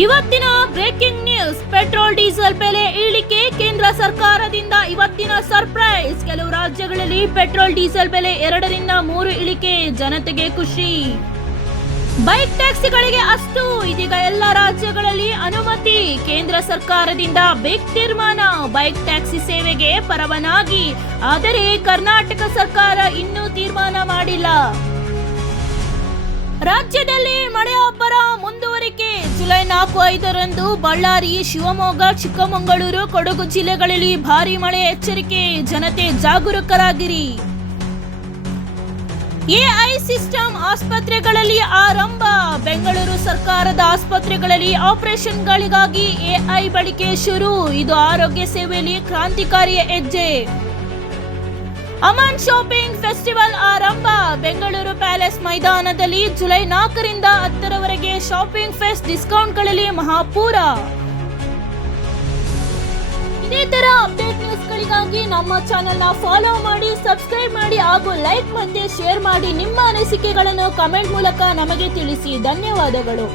ಇವತ್ತಿನ breaking news, petrol, diesel ಬೆಲೆ ಇಳಿಕೆ ಕೇಂದ್ರ ಸರ್ಕಾರದಿಂದ ಇವತ್ತಿನ ಸರ್ಪ್ರೈಸ್. ಕೆಲವು ರಾಜ್ಯಗಳಲ್ಲಿ ಪೆಟ್ರೋಲ್, ಡೀಸೆಲ್ ಬೆಲೆ ಎರಡರಿಂದ ಮೂರು ಇಳಿಕೆ, ಜನತೆಗೆ ಖುಷಿ. ಬೈಕ್ ಟ್ಯಾಕ್ಸಿಗಳಿಗೆ ಅಷ್ಟು ಇದೀಗ ಎಲ್ಲ ರಾಜ್ಯಗಳಲ್ಲಿ ಅನುಮತಿ. ಕೇಂದ್ರ ಸರ್ಕಾರದಿಂದ ಬಿಗ್ ತೀರ್ಮಾನ, ಬೈಕ್ ಟ್ಯಾಕ್ಸಿ ಸೇವೆಗೆ ಪರವಾನಗಿ. ಆದರೆ ಕರ್ನಾಟಕ ಸರ್ಕಾರ ಇನ್ನೂ ತೀರ್ಮಾನ ಮಾಡಿಲ್ಲ. ರಾಜ್ಯದಲ್ಲಿ ಮಳೆ ನಾಲ್ಕು ಐದರಂದು ಬಳ್ಳಾರಿ, ಶಿವಮೊಗ್ಗ, ಚಿಕ್ಕಮಗಳೂರು, ಕೊಡಗು ಜಿಲ್ಲೆಗಳಲ್ಲಿ ಭಾರಿ ಮಳೆ ಎಚ್ಚರಿಕೆ. ಜನತೆ ಜಾಗರೂಕರಾಗಿರಿ. ಎಐ ಸಿಸ್ಟಮ್ ಆಸ್ಪತ್ರೆಗಳಲ್ಲಿ ಆರಂಭ. ಬೆಂಗಳೂರು ಸರ್ಕಾರದ ಆಸ್ಪತ್ರೆಗಳಲ್ಲಿ ಆಪರೇಷನ್ಗಳಿಗಾಗಿ ಎಐ ಬಳಕೆ ಶುರು. ಇದು ಆರೋಗ್ಯ ಸೇವೆಯಲ್ಲಿ ಕ್ರಾಂತಿಕಾರಿ ಹೆಜ್ಜೆ. ಅಮನ್ ಶಾಪಿಂಗ್ ಫೆಸ್ಟಿವಲ್ ಪ್ಯಾಲೇಸ್ ಮೈದಾನದಲ್ಲಿ ಜುಲೈ ನಾಲ್ಕರಿಂದ ಹತ್ತರವರೆಗೆ ಶಾಪಿಂಗ್ ಫೆಸ್ಟ್ ಡಿಸ್ಕೌಂಟ್ಗಳಲ್ಲಿ ಮಹಾಪೂರ. ಇದೇ ತರ ಅಪ್ಡೇಟ್ ನ್ಯೂಸ್ಗಳಿಗಾಗಿ ನಮ್ಮ ಚಾನೆಲ್ನ ಫಾಲೋ ಮಾಡಿ, ಸಬ್ಸ್ಕ್ರೈಬ್ ಮಾಡಿ ಹಾಗೂ ಲೈಕ್ ಮತ್ತೆ ಶೇರ್ ಮಾಡಿ ನಿಮ್ಮ ಅನಿಸಿಕೆಗಳನ್ನು ಕಮೆಂಟ್ ಮೂಲಕ ನಮಗೆ ತಿಳಿಸಿ. ಧನ್ಯವಾದಗಳು.